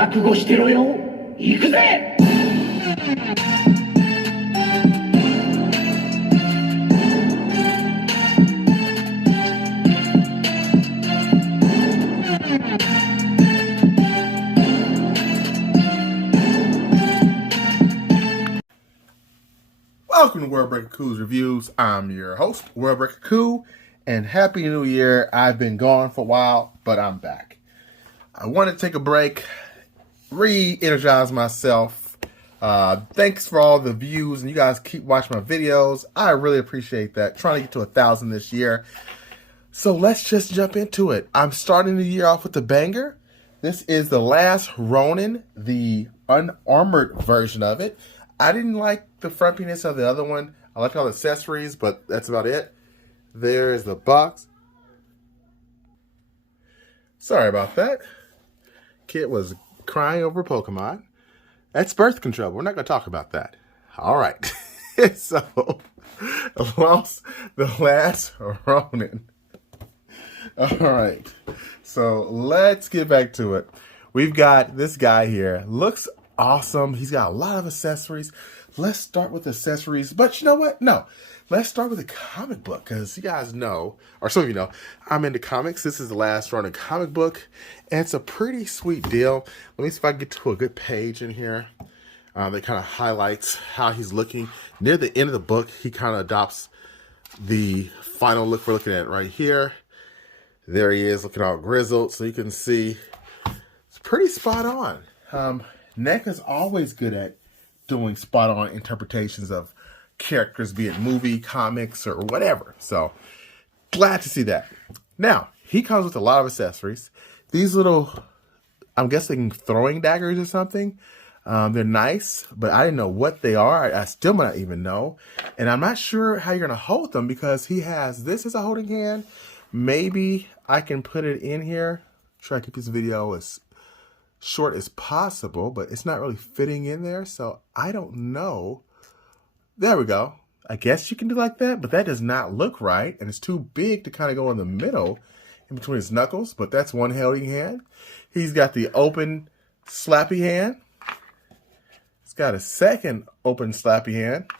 覚悟してろよ。行くぜ。Welcome to Worldbreaker Cool's Reviews. I'm your host, Worldbreaker Cool, and Happy New Year. I've been gone for a while, but I'm back. I want to take a break, re-energize myself. Thanks for all the views, and you guys keep watching my videos. I really appreciate that. Trying to get to 1,000 this year. So let's just jump into it. I'm starting the year off with a banger. This is the last Ronin, the unarmored version of it. I didn't like the frumpiness of the other one. I like all the accessories, but that's about it. There's the box. Sorry about that. Kid was crying over Pokemon. That's birth control. We're not going to talk about that. All right. So, the last Ronin. All right. So, let's get back to it. We've got this guy here. Looks awesome. He's got a lot of accessories. Let's start with accessories. But you know what? No. Let's start with a comic book, because you guys know, or some of you know, I'm into comics. This is the last Ronin comic book, and it's a pretty sweet deal. Let me see if I can get to a good page in here that kind of highlights how he's looking. Near the end of the book, he kind of adopts the final look we're looking at right here. There he is, looking all grizzled, so you can see it's pretty spot on. Neca's always good at doing spot-on interpretations of characters, be it movie, comics, or whatever. So, glad to see that. Now, he comes with a lot of accessories. These little, I'm guessing throwing daggers or something. They're nice, but I didn't know what they are. I still might not even know. And I'm not sure how you're going to hold them, because he has this as a holding hand. Maybe I can put it in here. Try to keep this video as short as possible, but it's not really fitting in there, so I don't know. There we go. I guess you can do like that, but that does not look right, and it's too big to kind of go in the middle in between his knuckles, but that's one holding hand. He's got the open slappy hand. He's got a second open slappy hand.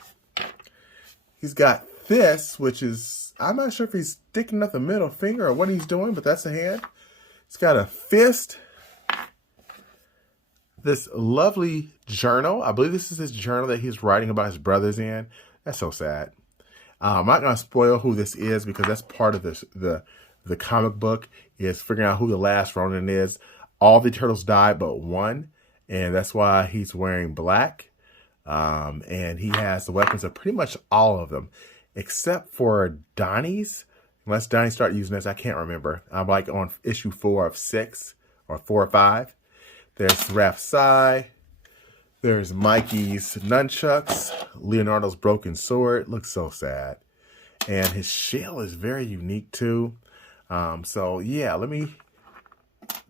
He's got this, which is, I'm not sure if he's sticking up the middle finger or what he's doing, but that's a hand. He's got a fist. This lovely journal. I believe this is his journal that he's writing about his brothers in. That's so sad. I'm not going to spoil who this is, because that's part of this, the comic book is figuring out who the last Ronin is. All the turtles died but one, and that's why he's wearing black. And he has the weapons of pretty much all of them, except for Donnie's. Unless Donnie started using this, I can't remember. I'm like on issue 4 of 6 or 4 or 5. There's Raph's Sai. There's Mikey's nunchucks. Leonardo's broken sword. Looks so sad. And his shell is very unique too. So yeah, let me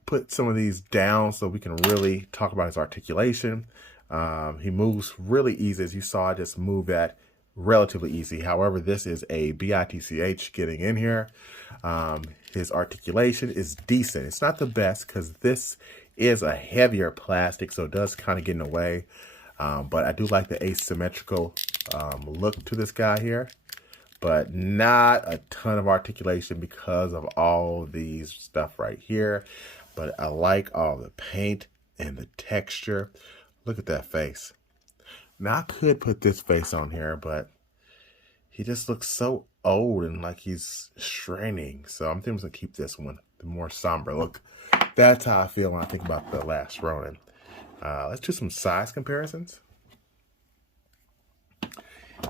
put some of these down so we can really talk about his articulation. He moves really easy. As you saw, I just moved that relatively easy. However, this is a BITCH getting in here. His articulation is decent. It's not the best, because this is a heavier plastic, so it does kind of get in the way. But I do like the asymmetrical look to this guy here. But not a ton of articulation because of all these stuff right here. But I like all the paint and the texture. Look at that face. Now, I could put this face on here, but he just looks so old and like he's straining. So I'm thinking I'm going to keep this one, the more somber look. That's how I feel when I think about the last Ronin. Let's do some size comparisons.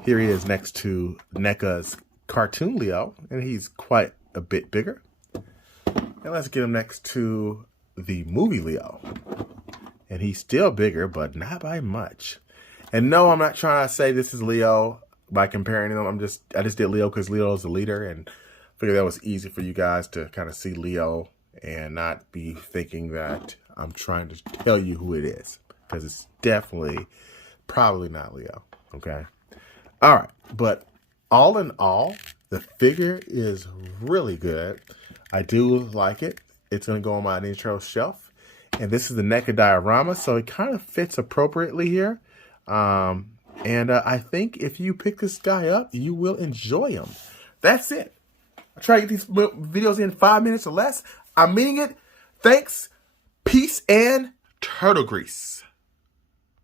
Here he is next to Neca's cartoon Leo, and he's quite a bit bigger. And let's get him next to the movie Leo. And he's still bigger, but not by much. And no, I'm not trying to say this is Leo by comparing them. I just did Leo because Leo is the leader, and figured that was easy for you guys to kind of see Leo and not be thinking that I'm trying to tell you who it is, because it's definitely probably not Leo. Okay. All right. But all in all, the figure is really good. I do like it. It's going to go on my Nintendo shelf. And this is the Neca diorama, so it kind of fits appropriately here. And I think if you pick this guy up, you will enjoy him. That's it. I try to get these videos in 5 minutes or less. I'm meaning it. Thanks, peace, and turtle grease.